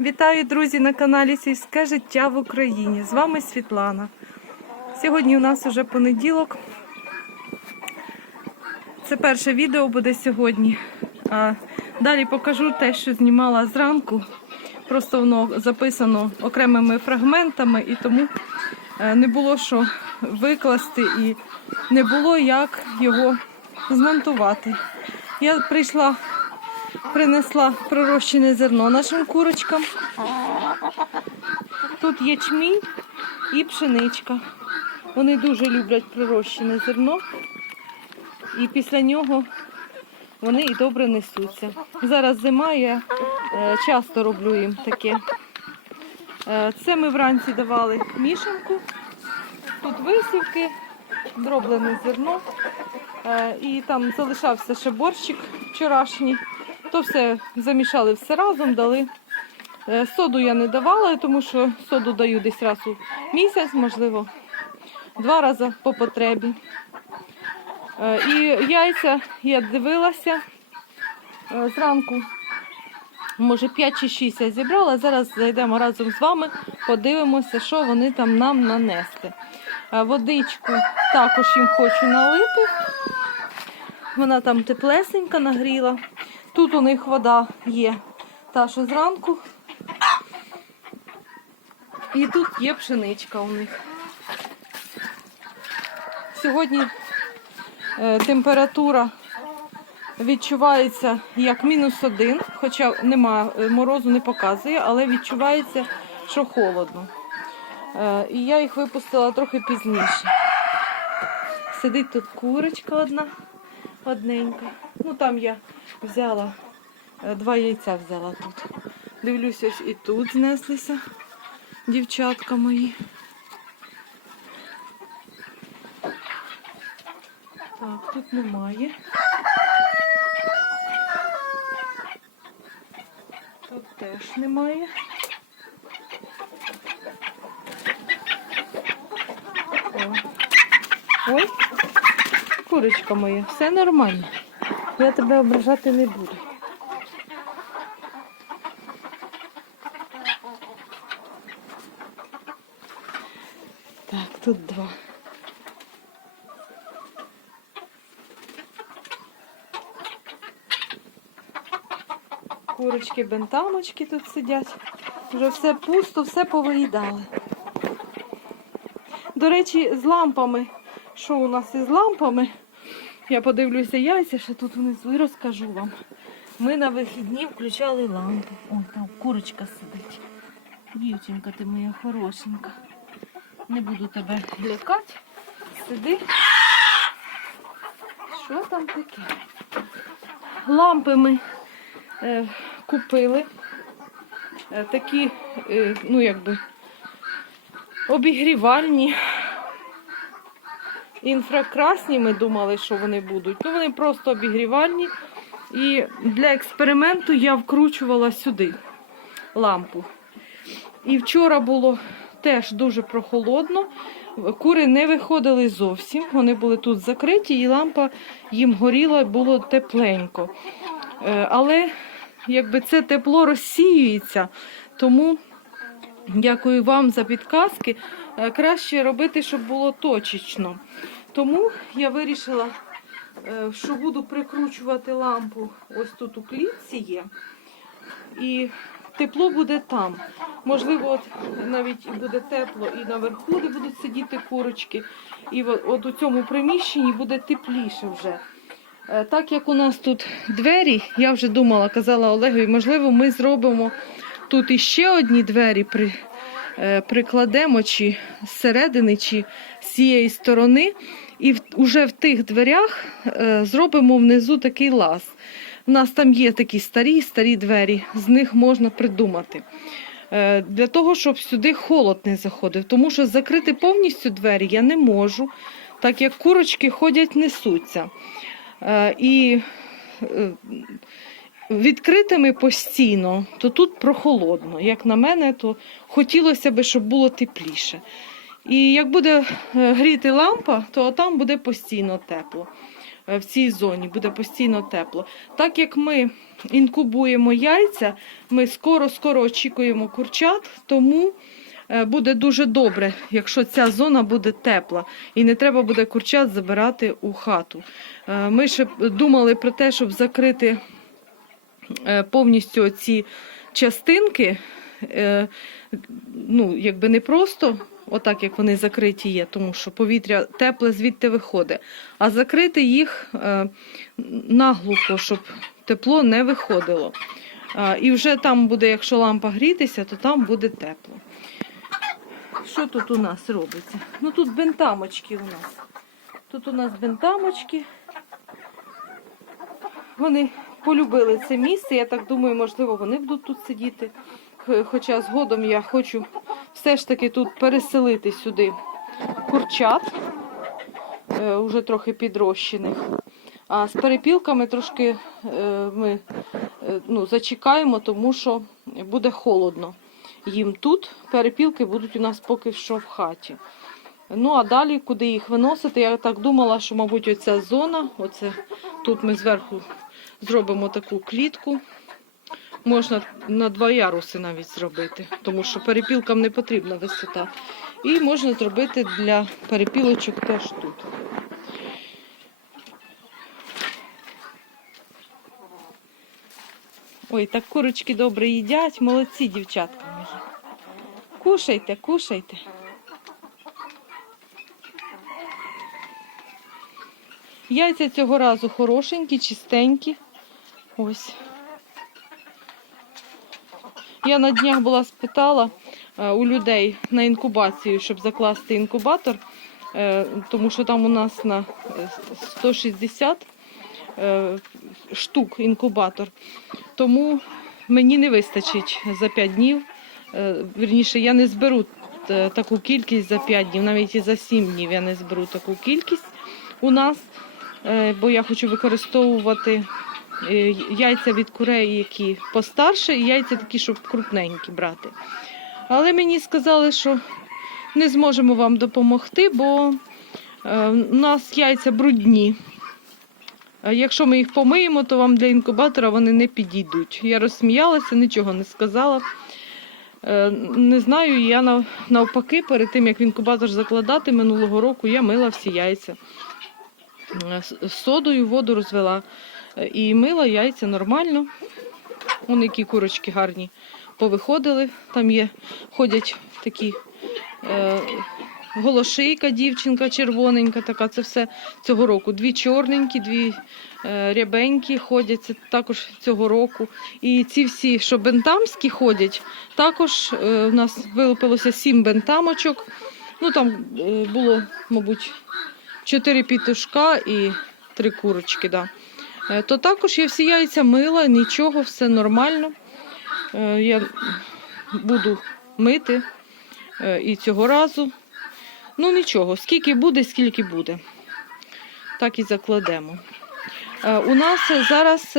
Вітаю, друзі, на каналі Сільське життя в Україні. З вами Світлана. Сьогодні у нас уже понеділок. Це перше відео буде сьогодні. А далі покажу те, що знімала зранку. Просто воно записано окремими фрагментами, і тому е, не було що викласти і не було як його змонтувати. Я прийшла, принесла пророщене зерно нашим курочкам. Тут ячмінь і пшеничка. Вони дуже люблять пророщене зерно, і після нього вони і добре несуться. Зараз зима, я е, часто роблю їм таке. Е, Це ми вранці давали мішанку. Тут висівки, дроблене зерно. Е, І там залишався ще борщик вчорашній. То все замішали все разом, дали. Е, Соду я не давала, тому що соду даю десь раз у місяць, можливо, два рази по потребі. Е, І яйця я дивилася е, зранку, може 5 чи 6 я зібрала. Зараз зайдемо разом з вами, подивимося, що вони там нам нанесли. Водичку також їм хочу налити. Вона там теплесенька нагріла. Тут у них вода є та, що зранку. І тут є пшеничка у них. Сьогодні е, температура відчувається як мінус один, хоча нема, е, морозу не показує, але відчувається, що холодно. Е, і я їх випустила трохи пізніше. Сидить тут курочка одна, одненька. Ну там я взяла, е, два яйця взяла тут. Дивлюся, ось і тут знеслися дівчатка мої. Так, тут немає. Тут теж немає. О. Ой, курочка моя, все нормально. Я тебе ображати не буду. Так, тут два. Курочки, бентамочки тут сидять. Вже все пусто, все повиїдали. До речі, з лампами. Що у нас із лампами? Я подивлюся яйця, що тут внизу і розкажу вам. Ми на вихідні включали лампу. О, там курочка сидить. Дівчинка, ти моя хорошенька. Не буду тебе лякати. Сиди. Що там таке? Лампи ми е, купили. Е, такі, е, ну якби, обігрівальні. Інфракрасні ми думали, що вони будуть. Ну, вони просто обігрівальні. І для експерименту я вкручувала сюди лампу. І вчора було теж дуже прохолодно. Кури не виходили зовсім. Вони були тут закриті, і лампа їм горіла, було тепленько. Е, Але якби це тепло розсіюється, тому дякую вам за підказки. Е, Краще робити, щоб було точечно. Тому я вирішила, е, що буду прикручувати лампу. Ось тут у клітці є. І тепло буде там. Можливо, от навіть буде тепло і наверху, де будуть сидіти курочки. І от, у цьому приміщенні буде тепліше вже. Е, Так як у нас тут двері, я вже думала, казала Олегові, можливо, ми зробимо тут іще одні двері при, прикладемо, чи зсередини, чи з цієї сторони. І в, уже в тих дверях е, зробимо внизу такий лаз. У нас там є такі старі, старі двері, з них можна придумати. Е, Для того, щоб сюди холод не заходив. Тому що закрити повністю двері я не можу, так як курочки ходять, несуться. Е, І е, відкритими постійно, то тут прохолодно. Як на мене, то хотілося б, щоб було тепліше. І як буде е, гріти лампа, то там буде постійно тепло. е, в цій зоні, буде постійно тепло. Так як ми інкубуємо яйця, ми скоро-скоро очікуємо курчат, тому е, буде дуже добре, якщо ця зона буде тепла і не треба буде курчат забирати у хату. Ми ще думали про те, щоб закрити повністю ці частинки, е, ну, якби не просто. Отак, як вони закриті є, тому що повітря тепле звідти виходить. А закрити їх е, наглухо, щоб тепло не виходило. І вже там буде, якщо лампа грітися, то там буде тепло. Що тут у нас робиться? Ну тут бентамочки у нас. Тут у нас бентамочки. Вони полюбили це місце. Я так думаю, можливо, вони будуть тут сидіти. Хоча згодом я хочу все ж таки тут переселити сюди курчат, е, уже трохи підрощених. А з перепілками трошки е, ми е, ну, зачекаємо, тому що буде холодно. Їм тут перепілки будуть у нас поки що в хаті. Ну а далі, куди їх виносити, я так думала, що, мабуть, оця зона, оце тут ми зверху зробимо таку клітку. Можна на два яруси навіть зробити, тому що перепілкам не потрібна висота. І можна зробити для перепілочок теж тут. Ой, так курочки добре їдять, молодці дівчатка мої. Кушайте, кушайте. Яйця цього разу хорошенькі, чистенькі. Ось. Я на днях була спитала е, у людей на інкубацію, щоб закласти інкубатор, е, тому що там у нас на е, 160 е, штук інкубатор. Тому мені не вистачить за 5 днів. Е, Вірніше, я не зберу таку кількість за 5 днів, навіть і за 7 днів я не зберу таку кількість у нас, бо я хочу використовувати яйця від курей, які постарше, і яйця такі, щоб крупненькі брати. Але мені сказали, що не зможемо вам допомогти, бо е, у нас яйця брудні. Якщо ми їх помиємо, то вам для інкубатора вони не підійдуть. Я розсміялася, нічого не сказала. Е, Не знаю, я нав- навпаки, перед тим як в інкубатор закладати минулого року, я мила всі яйця. Е, Содою воду розвела е, і мила яйця нормально. Вон які курочки гарні повиходили. Там є, ходять такі е, голошийка, дівчинка червоненька, така. Це все цього року. Дві чорненькі, дві е, рябенькі ходять. Це також цього року. І ці всі, що бентамські ходять, також е, у нас вилупилося сім бентамочок. Ну там е, було, мабуть, чотири пітушка і три курочки. Да. Е, То також я всі яйця мила, нічого, все нормально. Е, Я буду мити е, і цього разу. Ну нічого, скільки буде, скільки буде. Так і закладемо. У нас зараз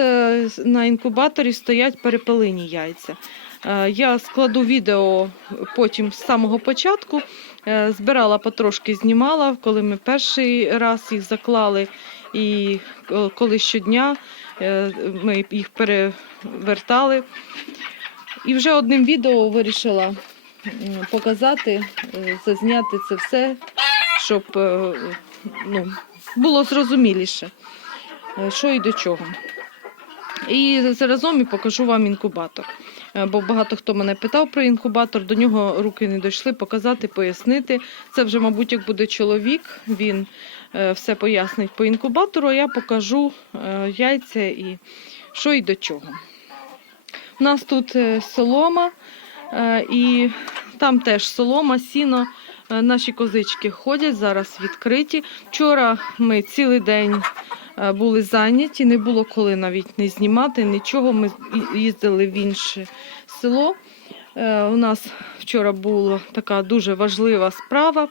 на інкубаторі стоять перепелині яйця. Е, Я складу відео потім з самого початку. Е, Збирала потрошки, знімала, коли ми перший раз їх заклали, і е, коли щодня ми їх перевертали. І вже одним відео вирішила показати, зазняти це все, щоб ну, було зрозуміліше, що і до чого. І заразом і покажу вам інкубатор. Е, Бо багато хто мене питав про інкубатор, до нього руки не дійшли, показати, пояснити. Це вже, мабуть, як буде чоловік, він е, все пояснить по інкубатору, а я покажу е, яйця і що і до чого. У нас тут солома, і там теж солома, сіно. Е, Наші козички ходять, зараз відкриті. Вчора ми цілий день е, були зайняті, не було коли навіть не знімати нічого. Ми їздили в інше село. Е, У нас вчора була така дуже важлива справа.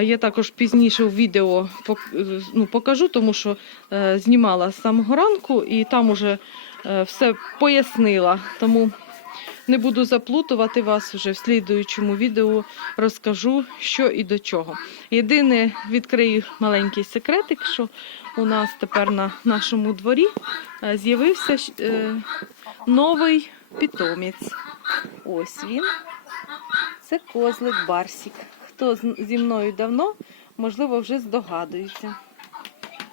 Я також пізніше в відео ну, покажу, тому що знімала з самого ранку і там уже все пояснила. Тому не буду заплутувати вас вже в слідуючому відео розкажу, що і до чого. Єдине, відкрию маленький секретик, що у нас тепер на нашому дворі е, з'явився е, новий питомець. Ось він. Це козлик Барсік. Хто зі мною давно, можливо, вже здогадується.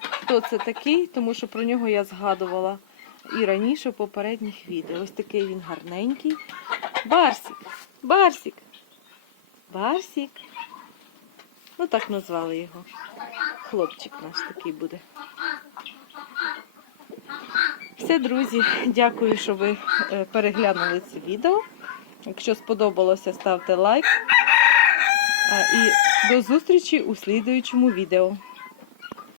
Хто це такий, тому що про нього я згадувала і раніше в попередніх відео. Ось такий він гарненький. Барсік, Барсік, Барсік. Ну так назвали його. Хлопчик наш такий буде. Все, друзі, дякую, що ви е, переглянули це відео. Якщо сподобалося, ставте лайк. І до зустрічі у слідуючому відео.